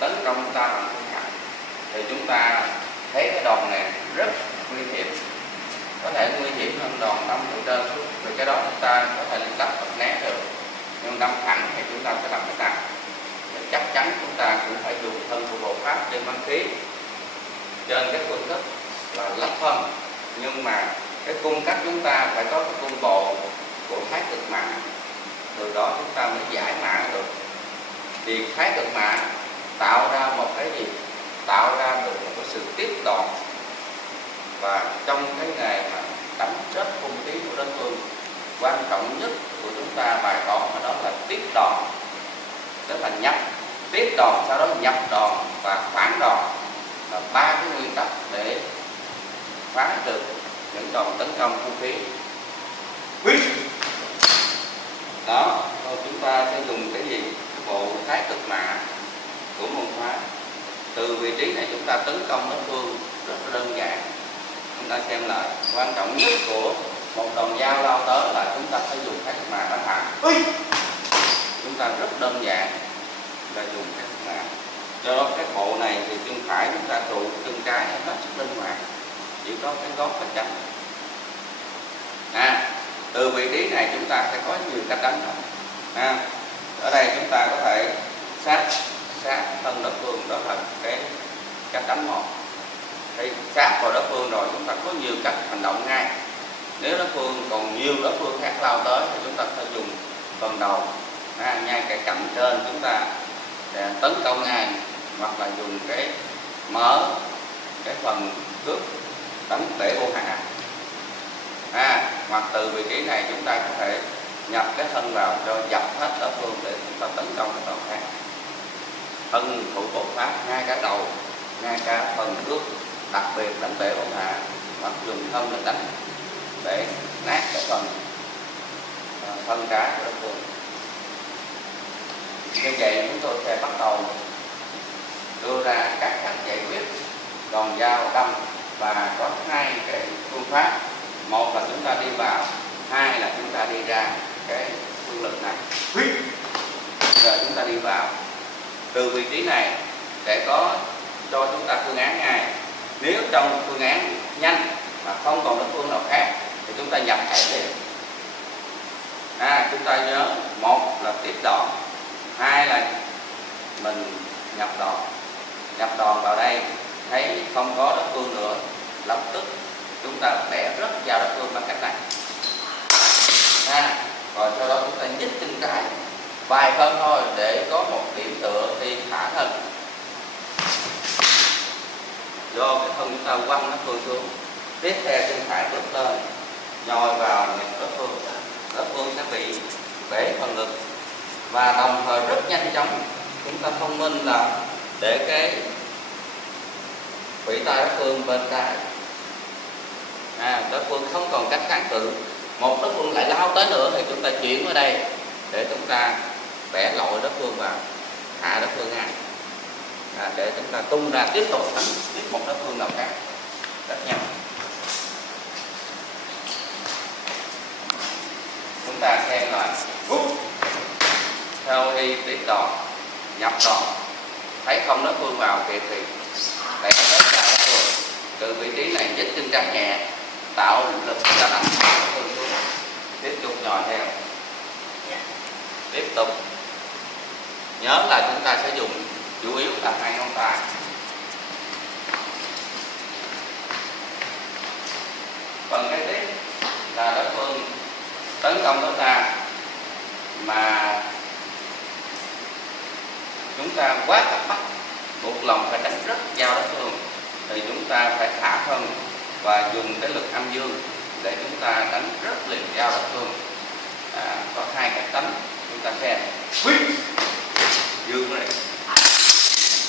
tấn công chúng ta bằng phương hại, thì chúng ta thấy cái đòn này rất nguy hiểm, có thể nguy hiểm hơn đòn đâm từ trên xuống. Vì cái đó chúng ta có thể lắp hoặc né được, nhưng đâm thẳng thì chúng ta phải làm cái nào? Chắc chắn chúng ta cũng phải dùng thân của bộ pháp trên băng khí trên cái phương thức là lắp phân, nhưng mà cái cung cách chúng ta phải có cái cung bộ của thái cực mã, từ đó chúng ta mới giải mã được. Thì thái cực mã tạo ra một cái gì? Tạo ra được một cái sự tiếp đòn. Và trong cái nghề mà đánh rất hung khí của đối phương, quan trọng nhất của chúng ta bài toán đó là tiếp đòn, tức là nhập tiếp đòn, sau đó nhập đòn và phản đòn, là ba cái nguyên tắc để phá được những đòn tấn công hung khí. Đó, thôi chúng ta sẽ dùng cái gì? Cái bộ thái cực mã của môn phá. Từ vị trí này chúng ta tấn công đối phương rất là đơn giản. Chúng ta xem lại, quan trọng nhất của một đòn dao lao tới là chúng ta phải dùng thái cực mã đánh hạ. Chúng ta rất đơn giản là dùng thái cực mã. Do đó cái bộ này thì chân phải chúng ta trụ chân trái hết sức linh hoạt, chỉ có cái gót phải chậm. Từ vị trí này chúng ta sẽ có nhiều cách đánh rồi. Ở đây chúng ta có thể sát thân đối phương, đó là cái cách đánh một. Thì sát vào đối phương rồi chúng ta có nhiều cách hành động ngay. Nếu đối phương còn nhiều đối phương khác lao tới thì chúng ta phải dùng phần đầu, ngay cái cạnh trên chúng ta để tấn công ngay, hoặc là dùng cái mở cái phần cướp đánh bể bộ hạ. Hoặc từ vị trí này chúng ta có thể nhập cái thân vào cho dập hết đối phương để chúng ta tấn công cái đầu khác. Thân thủ bộ pháp ngay cả đầu, ngay cả phần cướp, đặc biệt đánh bể bộ hạ, hoặc dùng thân để đánh để nát cái phần thân trái của đối phương. Như vậy chúng tôi sẽ bắt đầu đưa ra các cách giải quyết đòn dao đâm, và có hai cái phương pháp. Một là chúng ta đi vào, hai là chúng ta đi ra cái phương lực này. Giờ chúng ta đi vào, từ vị trí này sẽ có cho chúng ta phương án ngay. Nếu trong phương án nhanh mà không còn đối phương nào khác thì chúng ta nhập thẻ liền. Chúng ta nhớ, một là tiếp đòn, hai là mình nhập đòn. Nhập đòn vào đây, thấy không có đối phương nữa, lập tức chúng ta bẻ rất vào đối phương bằng cách này. Rồi sau đó chúng ta nhích chân trái vài phân thôi để có một điểm tựa thì thả thân. Do cái thân chúng ta quăng đối phương xuống, tiếp theo chân phải bước lên, nhồi vào ngực đối phương sẽ bị bể phần ngực. Và đồng thời rất nhanh chóng, chúng ta thông minh là để cái vĩ tay đối phương bên trái. Đối phương không còn cách kháng cự, một đối phương lại lao tới nữa thì chúng ta chuyển ở đây để chúng ta bẻ lội đối phương vào, hạ đối phương ngay, để chúng ta tung ra tiếp tục đánh tiếp một đối phương nào khác rất nhanh. Chúng ta xem lại theo y tiếp đòn, nhập đòn, thấy không đối phương vào kịp thì đẩy tới ra đối phương. Từ vị trí này nhích chân trái nhẹ, tạo lực ra đánh đối phương xuống, tiếp tục nhồi theo, tiếp tục. Nhớ là chúng ta sẽ dùng chủ yếu là hai ngón tay. Phần kế tiếp là đối phương tấn công chúng ta mà chúng ta quá cặp mắt, buộc lòng phải đánh rất vào đối phương, thì chúng ta phải thả thân và dùng cái lực âm dương để chúng ta đánh rất liền vào đối phương. Có hai cách đánh, chúng ta xem. Dương này,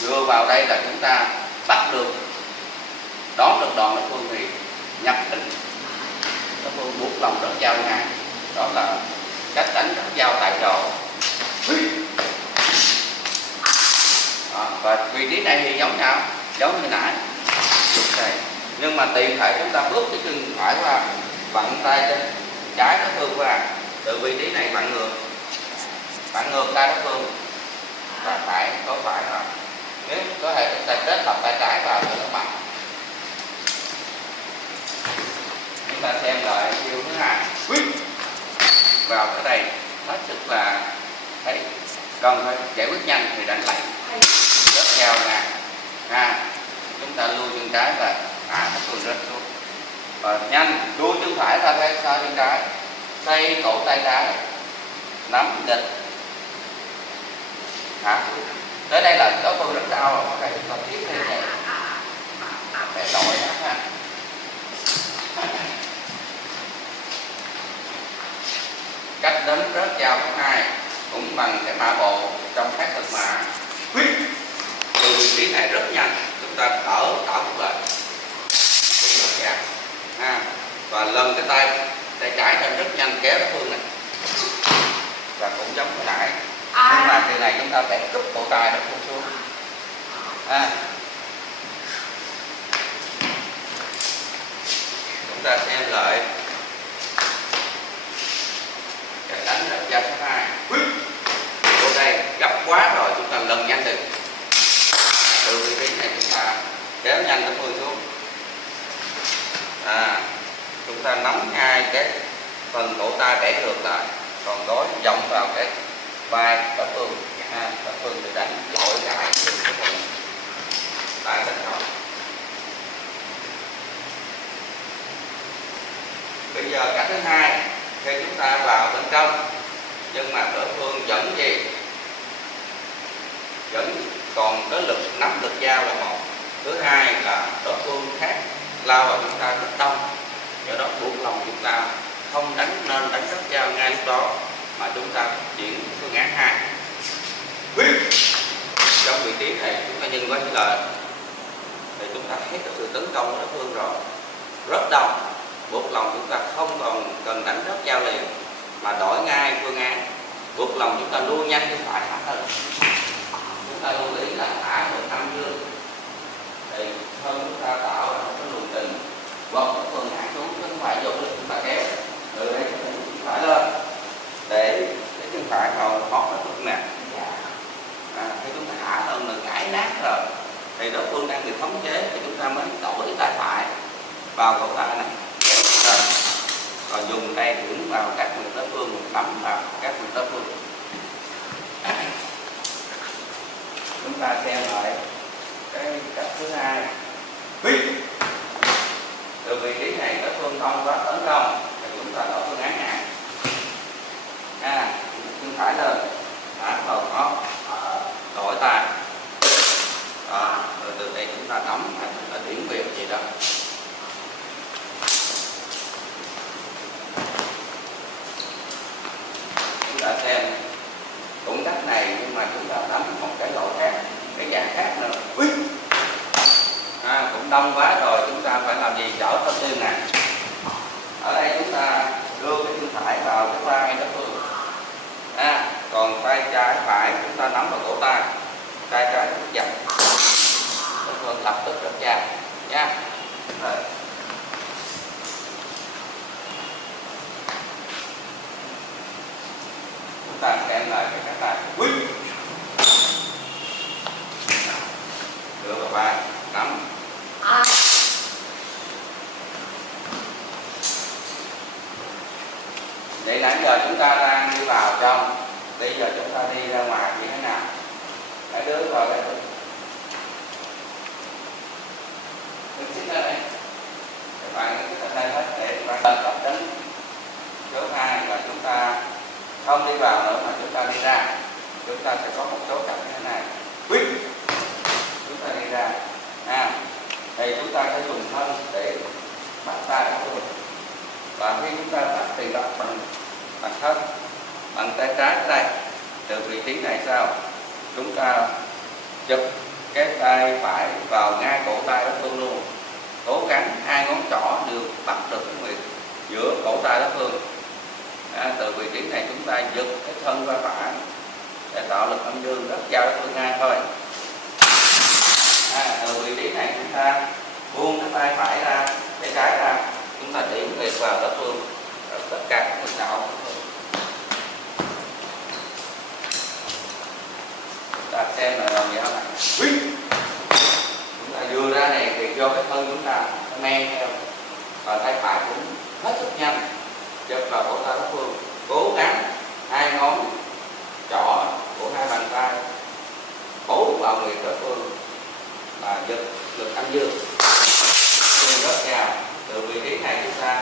vừa vào đây là chúng ta bắt được, đón được đòn đối phương thì nhập hình, đối phương buộc lòng rất vào ngay. Đó là cách đánh rất vào tại chỗ. Và vị trí này thì giống nhau, giống như nãy, nhưng mà tiền thể chúng ta bước cái chân phải qua, vặn tay trên trái đối phương qua, từ vị trí này vặn ngược tay đối phương, và phải có phải rồi. vào cái đây hết sức là thấy cần phải giải quyết nhanh thì đánh lạnh rất cao nè chúng ta lui chân trái và thả cái phương rất xuống và nhanh lui chân phải ra theo sau chân trái, xoay cổ tay trái, nắm địch thả tới đây là đối phương rất cao rồi. Đây còn tiếp theo này để đổi ha. Cách đánh rớt dao thứ hai cũng bằng cái mã bộ trong các thực mã. Từ vị trí này rất nhanh, chúng ta thở một lần và lần cái tay trái lên rất nhanh kéo đối phương này và cũng giống cái nãy, nhưng mà từ này chúng ta phải cúp cổ tay đối phương xuống. Chúng ta xem lại cái đánh rớt dao thứ hai. Ở đây gấp quá rồi, chúng ta lần nhanh được. Từ vị trí này chúng ta kéo nhanh đối phương xuống. Chúng ta nắm ngay cái phần cổ tay bẻ ngược lại, còn đối vòng vào cái vai đối phương. Đối phương thì đánh lội lại từ cái phần tay bên hông. Bây giờ cách thứ hai, khi chúng ta vào bên trong nhưng mà đối phương vẫn gì? Vẫn còn cái lực nắm được dao là một. Thứ hai là đối phương khác lao vào chúng ta rất đông, do đó buộc lòng chúng ta không đánh rớt dao ngay lúc đó mà chúng ta chuyển phương án 2. Trong vị trí này chúng ta nhân với lời thì chúng ta thấy được sự tấn công của đối phương rồi rất đông, buộc lòng chúng ta không còn cần đánh rớt dao liền mà đổi ngay phương án, buộc lòng chúng ta lui nhanh chân phải thả hơn. Chúng ta lưu ý là thả một âm dương thì hơn chúng ta tạo ra một cái luồng trình hoặc một phương án xuống, chứ không phải dùng lực chúng ta kéo từ đây chúng phải lên để chân phải vào hót cái phương nè. Khi chúng ta thả hơn là cãi nát rồi thì đối phương đang bị khống chế thì chúng ta mới đổi tay phải vào cổ tay này rồi, còn dùng tay chuyển vào các lực đối phương, nắm vào các lực đối phương. Chúng ta xem lại cái cách thứ hai. Từ vị trí này đối phương không có tấn công thì chúng ta đổi phương án này. Chân phải lên, thả vào nó, đổi tay. Rồi từ đây chúng ta đóng là điểm quyền gì đó. Chúng ta xem cũng cách này nhưng mà chúng ta đánh một cái loại khác, cái dạng khác nữa. Cũng đông quá rồi, chúng ta phải làm gì? Chở thân lưng nè. Ở đây chúng ta đưa cái chân phải vào cái vai đối phương. Còn tay trái phải chúng ta nắm vào cổ tay, tay trái rất chặt, đối phương lập tức rất chặt nha. Rồi. Chúng ta xem lại cái cách này. Đưa vào vai, nắm. Vậy nãy giờ chúng ta đang đi vào trong, bây giờ chúng ta đi ra ngoài như thế nào? Hãy đưa vào đây. Mình xích ra đây. Các bạn xích ra đây hết để các bạn tập đánh. Số 2 là chúng ta không đi vào nữa mà chúng ta đi ra. Chúng ta sẽ có một số cặp như thế này. Chúng ta đi ra. Thì chúng ta sẽ dùng thân để bắt tay đối phương. Và khi chúng ta bắt thì bắt bằng thân, bằng tay trái ở đây. Từ vị trí này sao? Chúng ta chụp cái tay phải vào ngay cổ tay đối phương luôn. Cố gắng hai ngón trỏ đều bắt được cái nguyệt giữa cổ tay đối phương. Từ vị trí này chúng ta giật cái thân vai phải để tạo lực âm dương rất giao đối phương ngay thôi. Từ vị trí này chúng ta buông cái tay phải ra, tay trái ra, chúng ta điểm nguyệt vào đối phương tất cả các lực đạo. Chúng ta xem là làm gì không ạ? Chúng ta đưa ra này thì do cái thân chúng ta nó men theo, và tay phải cũng hết sức nhanh chụp vào cổ tay đối phương, cố gắng cầu nguyện đối phương là giật âm dương rớt vào. Từ vị trí này chúng ta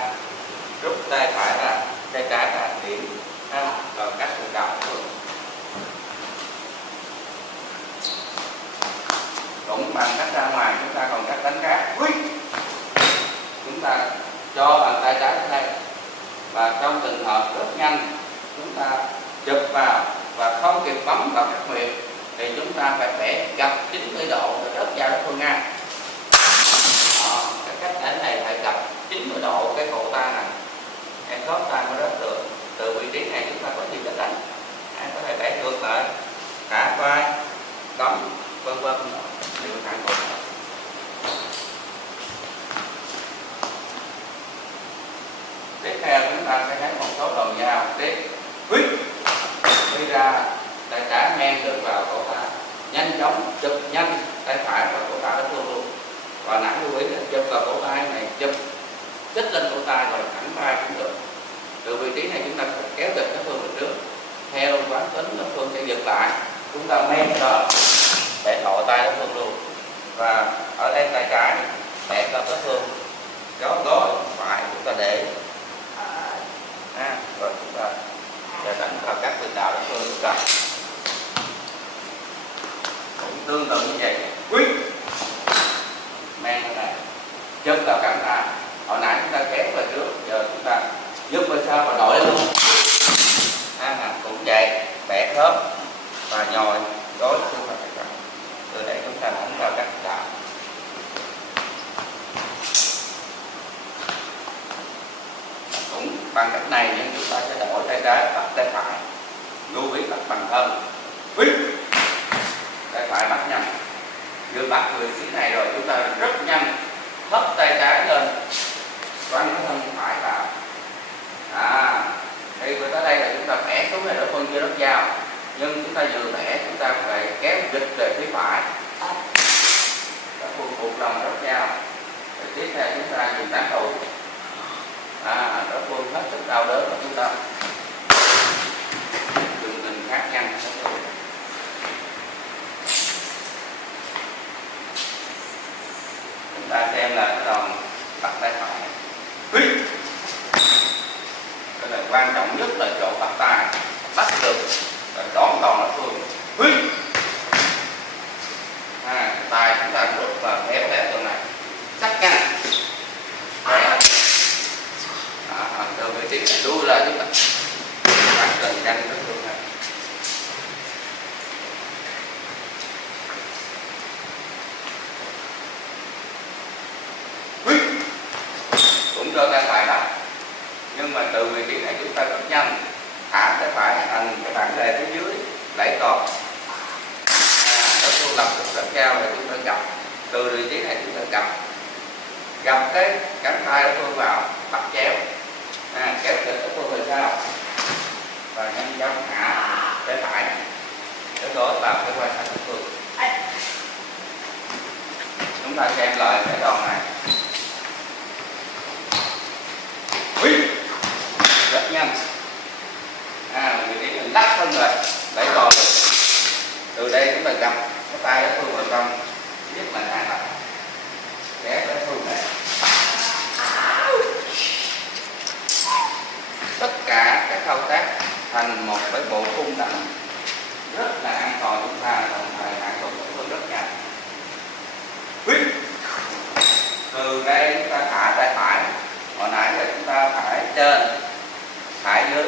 rút tay phải ra, tay trái ra điểm vào các vùng cầu đối phương. Cũng bằng cách ra ngoài chúng ta còn cách đánh khác. Chúng ta cho bàn tay trái tới đây và trong trường hợp rất nhanh chúng ta chụp vào và không kịp bấm vào các huyệt thì chúng ta phải vẽ gập 90 độ để rớt vào đối phương ngang. Cái cách đánh này phải gập 90 độ cái cổ tay này, cái khớp tay mới rớt được. Từ vị trí này chúng ta có nhiều cách đánh, có thể vẽ ngược lại, thả vai, cắm, vân vân, đều thẳng cổ. Tiếp theo chúng ta sẽ thấy một số đòn dao tiếp huyết đi ra, tay trái men được vào cổ tay, nhanh chóng chụp nhanh tay phải vào cổ tay đối phương luôn. Và nãy lưu ý là chụp vào cổ tay này, chụp kích lên cổ tay rồi thẳng vai cũng được. Từ vị trí này chúng ta phải kéo giật đối phương về trước, theo quán tính đối phương sẽ giật lại, chúng ta men rồi để thọ tay đối phương luôn. Và ở đây tay trái bẻ cho đối phương gối phải chúng ta để rồi chúng ta sẽ đánh vào các lực đạo đối phương chúng ta cũng tương tự như vậy. Quyết men cái này chụp vào cẳng tay, hồi nãy chúng ta kéo về trước, giờ chúng ta giúp về sau và đổi luôn. Cũng vậy, bẻ khớp và nhồi gối xương vào tay. Từ đây chúng ta đánh vào các lực đạo. Cũng bằng cách này nhưng chúng ta sẽ đổi tay trái bắt tay phải, lưu ý bắt bằng thân. Quyết tay phải bắt nhanh, vừa bắt vị trí này rồi chúng ta rất nhanh hất tay trái lên, quăng cái thân phải vào. Khi vừa tới đây là chúng ta vẽ xuống này đối phương chưa rất dao, nhưng chúng ta vừa vẽ chúng ta phải kéo dịch về phía phải, đối phương buộc lòng rất dao. Tiếp theo chúng ta dùng tán tụ, đối phương hết sức đau đớn và chúng ta dùng tình khác nhanh. Chúng ta xem là cái đòn bắt tay phải. Cái này quan trọng nhất là chỗ bắt tay, bắt được và đón đòn đối phương. Tay chúng ta rút và kéo từ này sắc nhanh. Từ vị trí này đuôi ra chúng ta bắt gần nhanh đối phương này. Cũng cho tay phải bắt, nhưng mà từ vị trí này chúng ta rất nhanh, thả tay phải thành cái bản lề phía dưới đẩy cột. Đối phương lập tức rất cao thì chúng ta gập. Từ vị trí này chúng ta gập cái cánh tay đối phương vào, bắt chéo, kéo giật đối phương về sau và nhanh chóng thả tay phải để đó làm cái quan sát đối phương. Chúng ta xem lại cái đòn này. Rất nhanh, vị trí mình lắc thân rồi, đẩy cò được. Từ đây chúng ta gập cái tay đối phương vào trong, nhất là hai lại, kéo đối phương này. Tất cả các thao tác thành một cái bộ khung đánh rất là an toàn, chúng ta đồng thời hạ gục đối phương rất nhanh. Từ đây chúng ta thả tay phải, hồi nãy là chúng ta thả trên, thả dưới.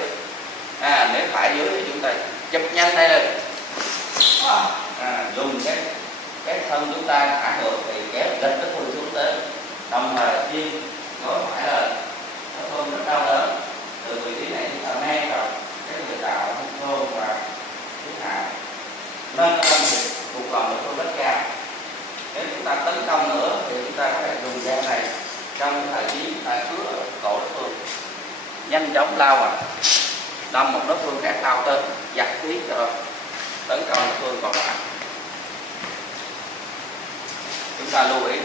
Nếu thả dưới thì chúng ta chụp nhanh đây lên. Dùng cái thân chúng ta thả ngược thì kéo lên cái phương xuống tới, đồng thời chiên gối phải lên, nó phương rất đau đớn. Từ vị trí này chúng ta men vào cái lực đạo thôn và thứ hạ nâng lên buộc lòng đối phương rất cao. Nếu chúng ta tấn công nữa thì chúng ta có thể dùng dao này trong thời gian chúng ta cứa cổ đối phương, nhanh chóng lao vào đâm một đối phương khác lao tới, giật khí cho tấn công đối phương còn lại. Chúng ta lưu ý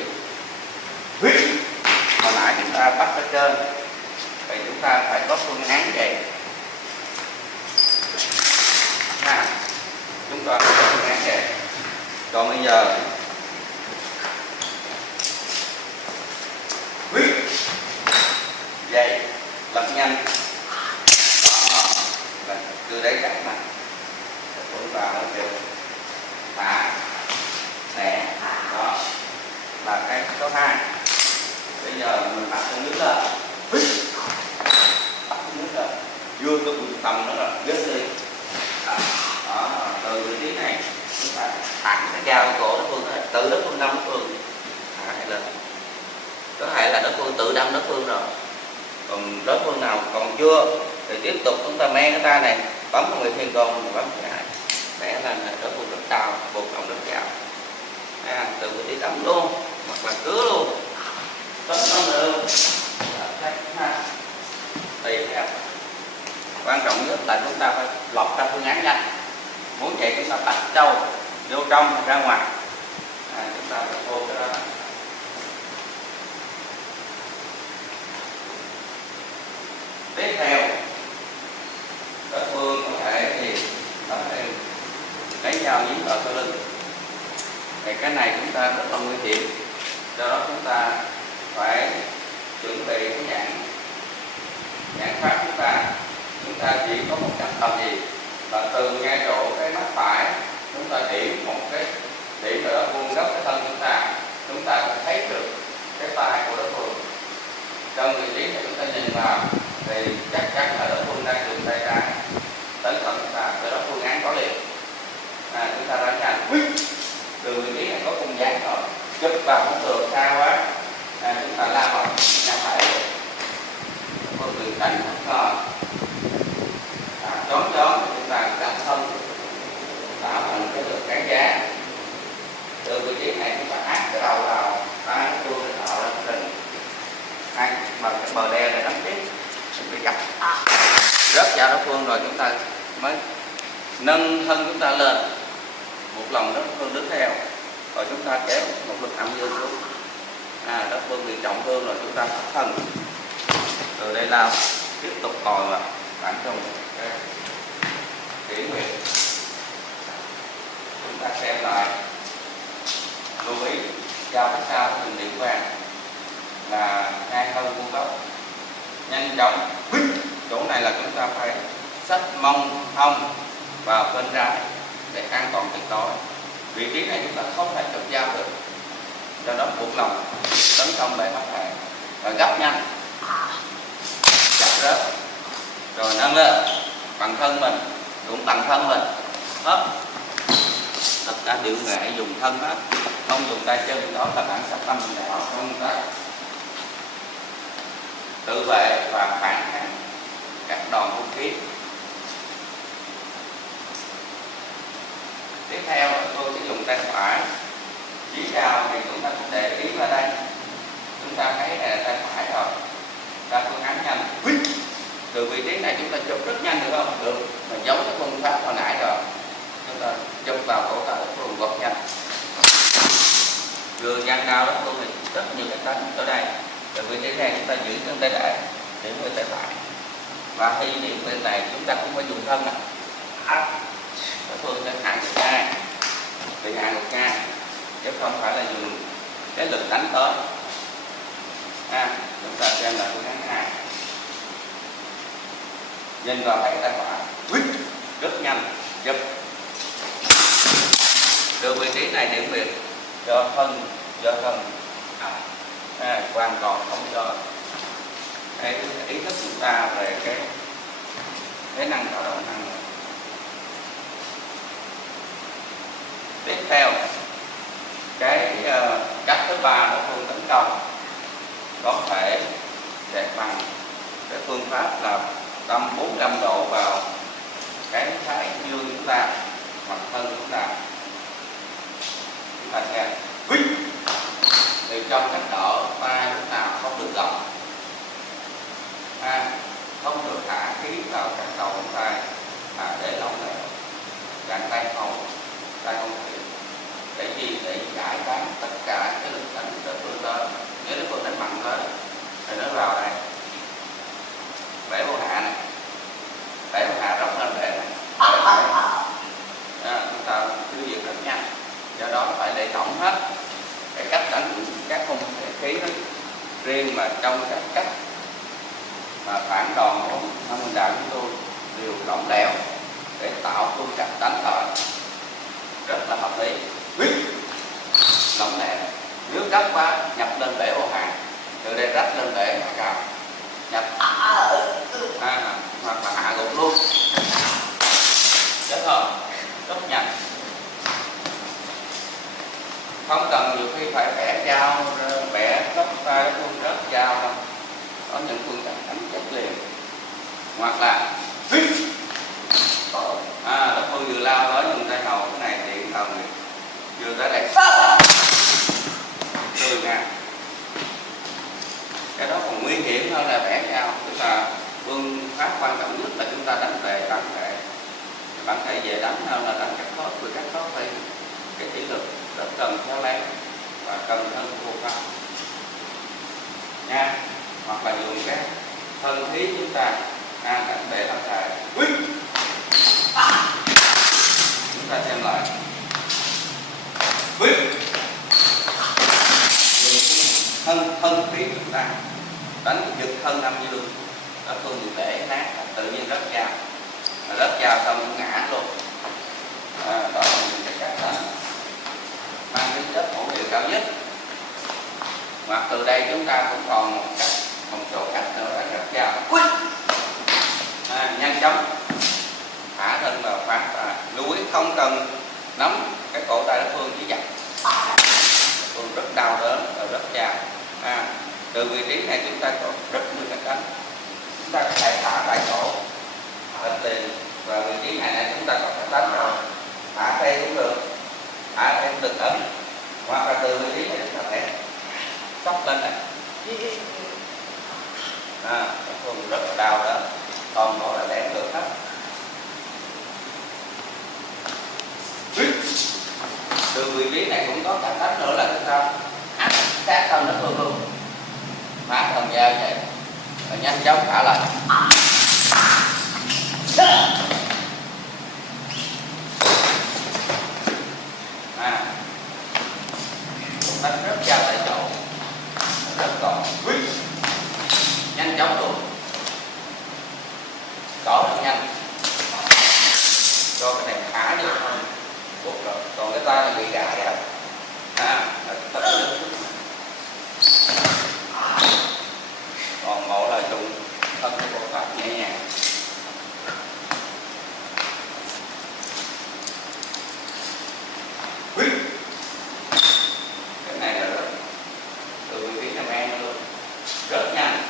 hồi nãy chúng ta bắt ở trên thì chúng ta phải có phương án vậy. Chúng ta phải có phương án vậy. Còn bây giờ dây lật nhanh đó, là cứ đấy chắc mà cuốn vào nó kêu thả nè, đó là cái số 2. Bây giờ mình bắt con nước lên, bắt con nước lên, dương cái bụi tầm nó là gớt đi đó, từ vị trí này chúng ta thẳng cái dao cổ đối phương, tự đối phương đâm đối phương, thả này lên, có thể là đối phương tự đâm đối phương rồi, còn đối phương nào còn chưa thì tiếp tục chúng ta men cái tay này bấm vào người thiên công, bấm lại để lên đối phương rất cao, buộc động rất vào, từ vị trí đấm luôn hoặc là cứa luôn, tấn công được tùy theo. Quan trọng nhất là chúng ta phải lọc ra phương án nhanh, muốn vậy chúng ta bắt trâu vô trong ra ngoài, chúng ta phải vô cái đó. Tiếp theo đối phương có thể thì có thể lấy dao dính vào sau lưng, thì cái này chúng ta rất là nguy hiểm, do đó chúng ta phải chuẩn bị cái nhãn pháp chúng ta chỉ có một cách tầm gì là từ ngay chỗ cái mắt phải chúng ta điểm một cái điểm ở đó vuông góc cái thân chúng ta thấy được cái tay của đối phương. Trong vị trí này chúng ta nhìn vào thì chắc chắn là đối phương đang dùng tay trái tấn công chúng ta, từ đó phương án có liền. Chúng ta ra nhanh từ vị trí này có cung dáng rồi, chụp vào không được xa quá, chúng ta lao vào nhà phải phương đường tránh không ngờ, chón chúng ta đặt thân tạo thành cái lực cản giá. Từ vị trí này chúng ta áp cái đầu vào tay cái chuông để tạo ra cái hình bằng cái bờ đe để nắm tiếp, bị gập rớt vào đối phương rồi chúng ta mới nâng thân chúng ta lên một lần, đối phương đứng theo rồi chúng ta kéo một lực âm dương xuống, đối phương bị trọng thương rồi chúng ta thắt thân, từ đây lao tiếp tục ngồi vào bản trong cái kỷ nguyện. Chúng ta xem lại, lưu ý giao phía sau hình điểm vàng là hai thân vuông góc, nhanh chóng chỗ này là chúng ta phải xách mông hông vào bên trái để an toàn tuyệt đối. Vị trí này chúng ta không thể chụp dao được, do đó buộc lòng tấn công lại mắt phải và gấp nhanh, chặt rớt rồi nâng lên bằng thân mình, cũng bằng thân mình hết. Tất cả đều nghệ dùng thân hết, không dùng tay chân, đó là bản sắc tâm để họ công tác tự vệ và phản kháng các đòn vũ khí. Tiếp theo tôi sẽ dùng tay phải chỉ dao, thì chúng ta cũng để ý vào đây, chúng ta thấy này là tay phải rồi, ta phương án nhanh từ vị trí này chúng ta chụp rất nhanh được không? Được, mà giống cái phương pháp hồi nãy rồi, chúng ta chụp vào cổ tay đối phương gọt nhanh, vừa gian cao đối phương thì rất nhiều cái tấn ở đây. Từ vị trí này chúng ta giữ chân tay để điểm với tay phải, và khi điểm bên này chúng ta cũng phải dùng thân này, đối phương sẽ hạ một ca, bị hạ một ca, chứ không phải là dùng cái lực đánh tới. Chúng ta xem là phương án 2, nhìn vào thấy tay phải rất nhanh, giúp từ vị trí này điểm biệt cho thân hoàn toàn không cho cái ý thức chúng ta về cái năng tạo động năng. Tiếp theo cái cách thứ 3 của phương tấn công có thể sẽ bằng cái phương pháp là đâm 45 độ vào cái thái dương chúng ta hoặc thân chúng ta. Chúng ta xem thì trong cách đỡ tay lúc nào không được gập, không được thả khí vào các đầu ngón tay, để lỏng lẻo, gắn tay không chịu. Để gì? Để giải tán tất cả cái lực đánh đối phương tới. Nếu đối phương đánh mạnh tới thì nó vào đây, bẻ vô hạ này, bẻ vô hạ rộng lên bẻ này, chúng ta tiêu diệt rất nhanh. Do đó nó phải để tổng hết. Cái cách đánh các hung khí nó riêng, mà trong các cách mà phản đòn của Nam Minh Đạo chúng tôi đều lỏng lẻo để tạo phương cách đánh đòn rất là hợp lý, lỏng lẻo. Nếu cấp quá nhập lên bể ô hàng, từ đây rách lên bể hạ cào, nhập hoặc là hạ gục luôn, chết không? Rất nhanh, không cần nhiều khi phải bẻ dao, bẻ lóc tay luôn rớt dao đâu. Có những phương cách đánh chết liền, hoặc là Đất Phương vừa lao tới dùng tay hầu cái này tiện thần vừa tới đây tươi nha. Cái đó còn nguy hiểm hơn là bẻ dao. Tức là phương pháp quan trọng nhất là chúng ta đánh về bản thể về đánh hơn là đánh các khớp, vì các khớp phải cái kỷ lực rất cần khéo léo và cần hơn vô pháp nha. Hoặc là dùng cái thân khí chúng ta cảnh để tham xài. Chúng ta xem lại thân khí chúng ta đánh giật thân âm dương, nó thường để nát tự nhiên rất dao, rất dao xong nó ngã luôn. Đó là những cái cách đánh mang tính chất hữu hiệu cao nhất. Hoặc từ đây chúng ta cũng còn một số cách nữa là rất dao, nhanh chóng thả thân vào phát. Lưu ý không cần nắm cái cổ tay đối phương, chỉ giật phương rất đau đớn và rất dao. Từ vị trí này chúng ta có rất nhiều cách đánh. Chúng ta có thể thả tại chỗ, thả tiền, và vị trí này chúng ta có thể đánh rồi, thả tay cũng được, thả tay cũng được ấn, hoặc là từ vị trí này chúng ta có thể sóc lên này, phương rất là đau đớn, toàn bộ là lẻ ngược hết. Từ vị trí này cũng có cách đánh nữa là chúng ta áp sát thân đối phương luôn, phá thân dao vậy và nhanh chóng thả lại. Đánh rất dao tại chỗ, rất gọn, nhanh chóng luôn, cỏ rất nhanh, cho cái này thả được thôi. Còn cái tay này bị gãy rồi, còn một là dùng thân của bộ pháp nhẹ nhàng. Cái này là rất từ vị trí Nam An luôn, rất nhanh.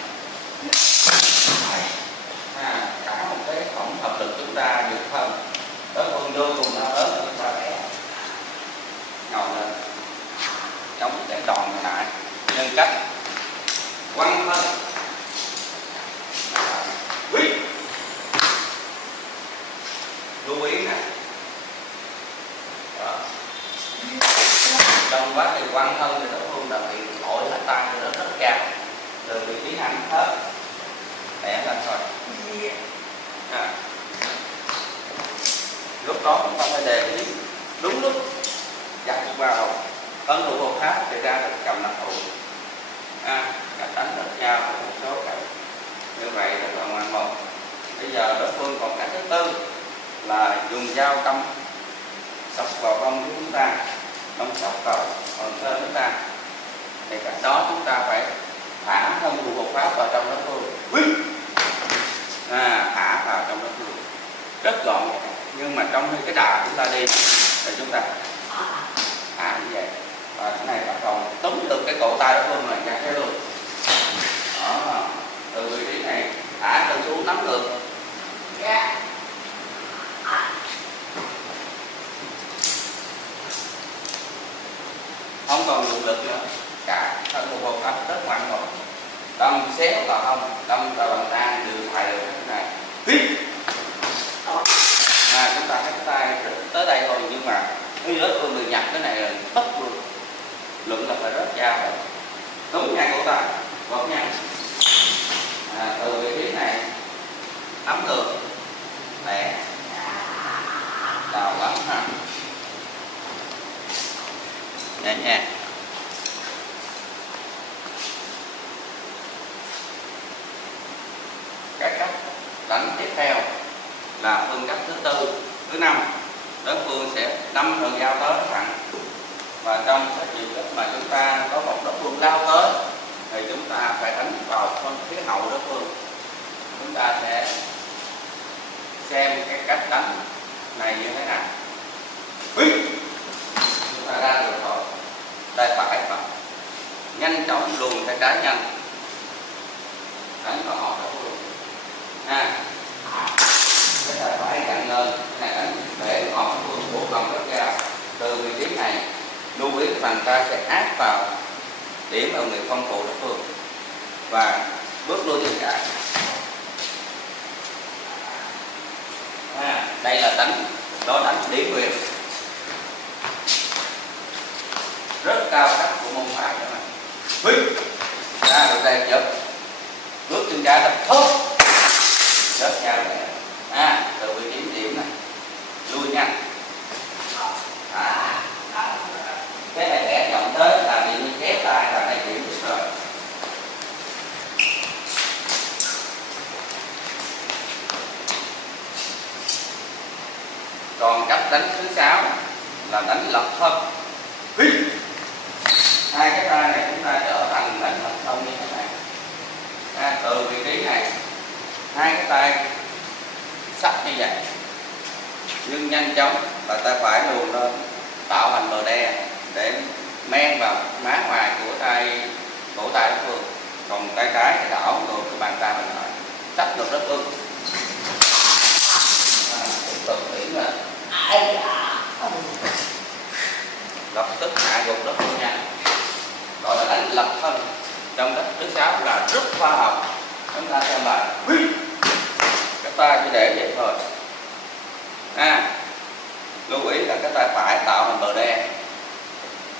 Cả một cái tổng hợp lực chúng ta được thân đối phương vô cùng đau đớn, chúng ta bẻ ngầu lên chống cái đòn lại, nhân cách quăng thân lưu ý nè. Trong quá trình quăng thân thì đối phương đã bị lỗi hết tay, thì nó rất cao, từ vị trí nằm hết bẻ lên thôi. Lúc đó chúng ta phải để ý đúng lúc giặt vào ấn thủ hộ pháp để ra được cầm nắp thủ. Cách đánh rất cao, một số cách như vậy rất là ngoan mục. Bây giờ đối phương còn cách thứ tư là dùng dao căm sọc vào vông của chúng ta, đâm sọc vào phần thân chúng ta. Thì cách đó chúng ta phải thả thân thủ hộ pháp vào trong đối phương, thả vào trong đối phương rất gọn, nhưng mà trong khi cái đà chúng ta đi thì chúng ta thả như vậy, và cái này bắt đầu túm được cái cổ tay đối phương là chặt cái luôn. Đó, từ vị trí này thả thân xuống nắm ngược, không còn dụng lực nữa, cả thân của bộ pháp rất ngoan rồi. Đâm xéo vào hông, đâm vào bàn tay đều phải được cái này. Chúng ta thấy tay tới đây thôi, nhưng mà nếu đối phương bị nhập cái này là bất luôn, luận là phải rất dao rồi. Đúng ngay cổ tay, gọt nhanh. Từ vị trí này nắm được, đè, đào lắm ha. nhẹ nhàng. Cái cách đánh tiếp theo là phương cách thứ tư, thứ năm. Đối phương sẽ đâm đường dao tới thẳng, và trong cái dịp mà chúng ta có một đối phương lao tới thì chúng ta phải đánh vào bên phía hậu đối phương. Chúng ta sẽ xem cái cách đánh này như thế nào. Chúng ta ra được rồi, tay phải vào, nhanh chóng luồn tay trái nhanh, đánh vào họ đối phương. Cái tay phải chặn lên, này đánh để họ đối phương buộc lòng rất ra. Từ vị trí này, lưu ý cái bàn tay sẽ áp vào điểm ở người phong thủ đối phương và bước lui chân trái. Đây là đánh điểm quyền rất cao cấp của môn phái các bạn. Ra được đây chụp, bước chân trái tập thốt rất cao này. Từ vị trí điểm này lui nhanh. Cái này để chậm tới là bị kéo lại là này điểm rồi. Còn cách đánh thứ 6 là đánh lập thân. Hai cái tay này chúng ta trở thành đánh lập thân như thế này. Từ vị trí này, hai cái tay sắp như vậy, nhưng nhanh chóng và tay phải luồn lên tạo thành bờ đe để men vào má ngoài của cổ tay đối phương. Còn tay trái thì đảo ngược cái bàn tay mình lại, sắp ngược đối phương. Tiếp tục điểm là lập tức hạ gục đối phương nha, gọi là đánh lập thân. Trong cách thứ 6 là rất khoa học. Chúng ta xem bài, cái tay chỉ để vậy thôi. Lưu ý là cái tay phải tạo thành bờ đe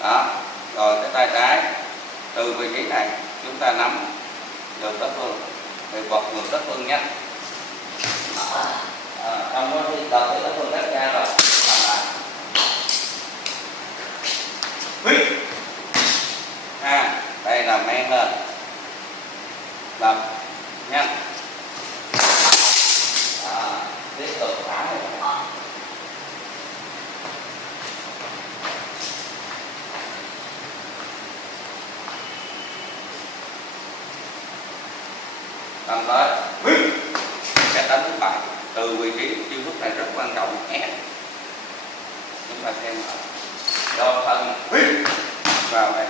đó, rồi cái tay trái từ vị trí này chúng ta nắm được đối phương thì quật ngược đối phương nhanh. Trong đó thì đợt thì đối phương cách ra rồi làm lại. Đây là men lên làm nhanh. Tiếp tục thả làm tới. Cái đánh thứ 7 từ vị trí chiêu thức này rất quan trọng. Chúng ta xem đo thân vào đây.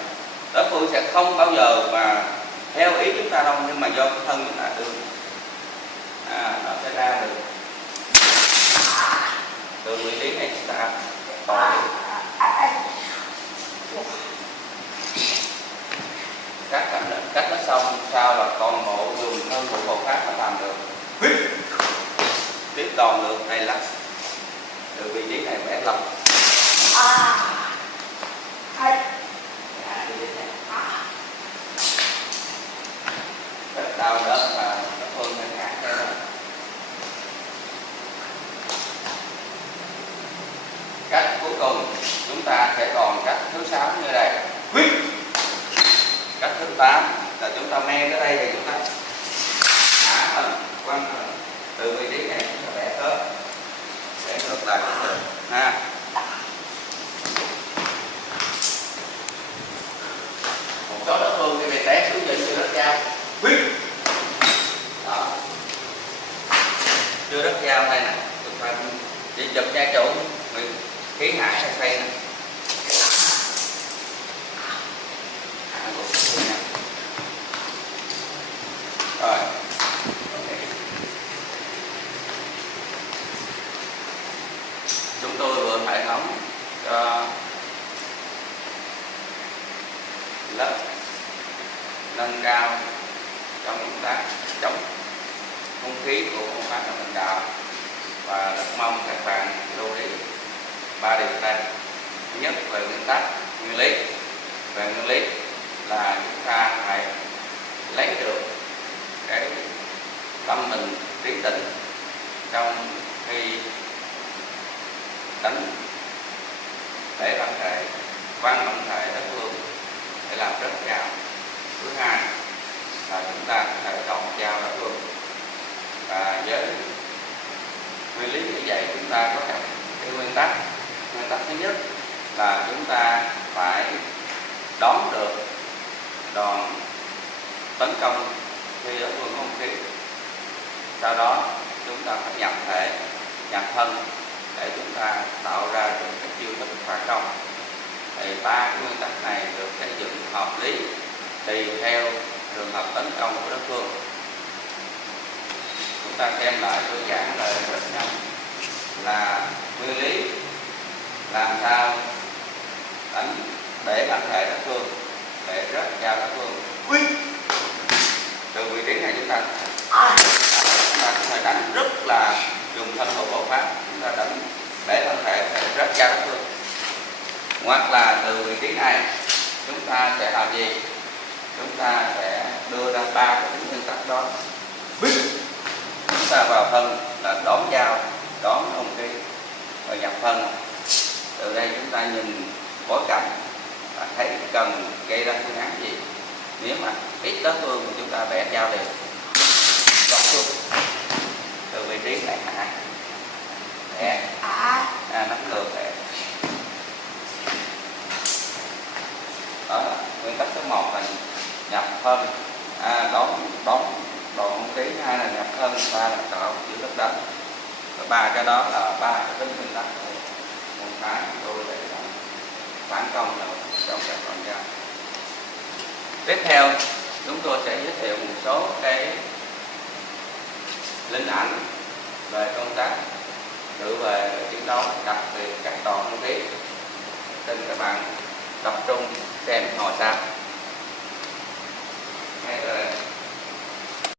Đối phương sẽ không bao giờ mà theo ý chúng ta đâu, nhưng mà do cái thân chúng ta đưa nó sẽ ra được. Từ vị trí này chúng ta cách nó xong sao là toàn bộ dùng thân của bộ khác nó làm được. Tiếp đòn được này là từ vị trí này vẽ lập. Rất đau đớn và nó phương ngăn cản cho nó. Cách cuối cùng chúng ta sẽ còn cách thứ 6 như đây. Cách thứ 8 là chúng ta men tới đây thì chúng ta thả thân quăng từ vị trí này chúng ta vẽ tới để ngược lại cũng được Một số đối phương thì bị té xuống dưới chưa rất cao. Đó. Chưa rất cao đây nè, chúng ta chỉ chụp ra chỗ khí hải hay xây nè. Rồi. Chúng tôi vừa hệ thống cho lớp nâng cao trong công tác chống hung khí của môn phái Thần Đạo, và rất mong các bạn lưu ý 3 điều đây. Thứ nhất, về nguyên tắc, nguyên lý. Về nguyên lý là chúng ta phải lấy được cái tâm mình trí tình trong khi đánh để văn thể, quan trọng thể để làm rất cao. Thứ hai là chúng ta có thể đòn dao đối phương, và với nguyên lý như vậy chúng ta có thể cái nguyên tắc thứ nhất là chúng ta phải đón được đòn tấn công khi đối phương có hung khí, sau đó chúng ta phải nhập thể nhập thân để chúng ta tạo ra được cái chiêu thức phản công. Thì ba cái nguyên tắc này được xây dựng hợp lý tùy theo trường hợp tấn công của đối phương. Chúng ta xem lại tôi giảng lời rất nhanh là nguyên lý làm sao đánh để bản thể đối phương, để rất cao đối phương. Từ vị trí này chúng ta có thể đánh rất là dùng thân thủ bộc phát, chúng ta đánh để thân thể rất cao đối phương. Hoặc là từ vị trí này chúng ta sẽ làm gì? Chúng ta sẽ đưa ra ba cái nguyên tắc đó. Chúng ta vào thân là đón dao, đón hung khí và nhập thân. Từ đây chúng ta nhìn bối cảnh và thấy cần gây ra phương án gì. Nếu mà ít đối phương thì chúng ta bẻ dao liền, gọt xuống từ vị trí này hạ, bẻ, nắm ngược bẻ. Đó là nguyên tắc số 1 là nhập thân, đón hung khí, 2 là nhập thân, 3 là tạo chữ đất đánh. Và ba cái đó là ba cái tính nguyên tắc một cái tôi để phản công nào trong các con dao. Tiếp theo chúng tôi sẽ giới thiệu một số cái linh ảnh về công tác tự vệ chiến đấu, đặc biệt các đòn hung khí. Xin các bạn tập trung xem hồi sau.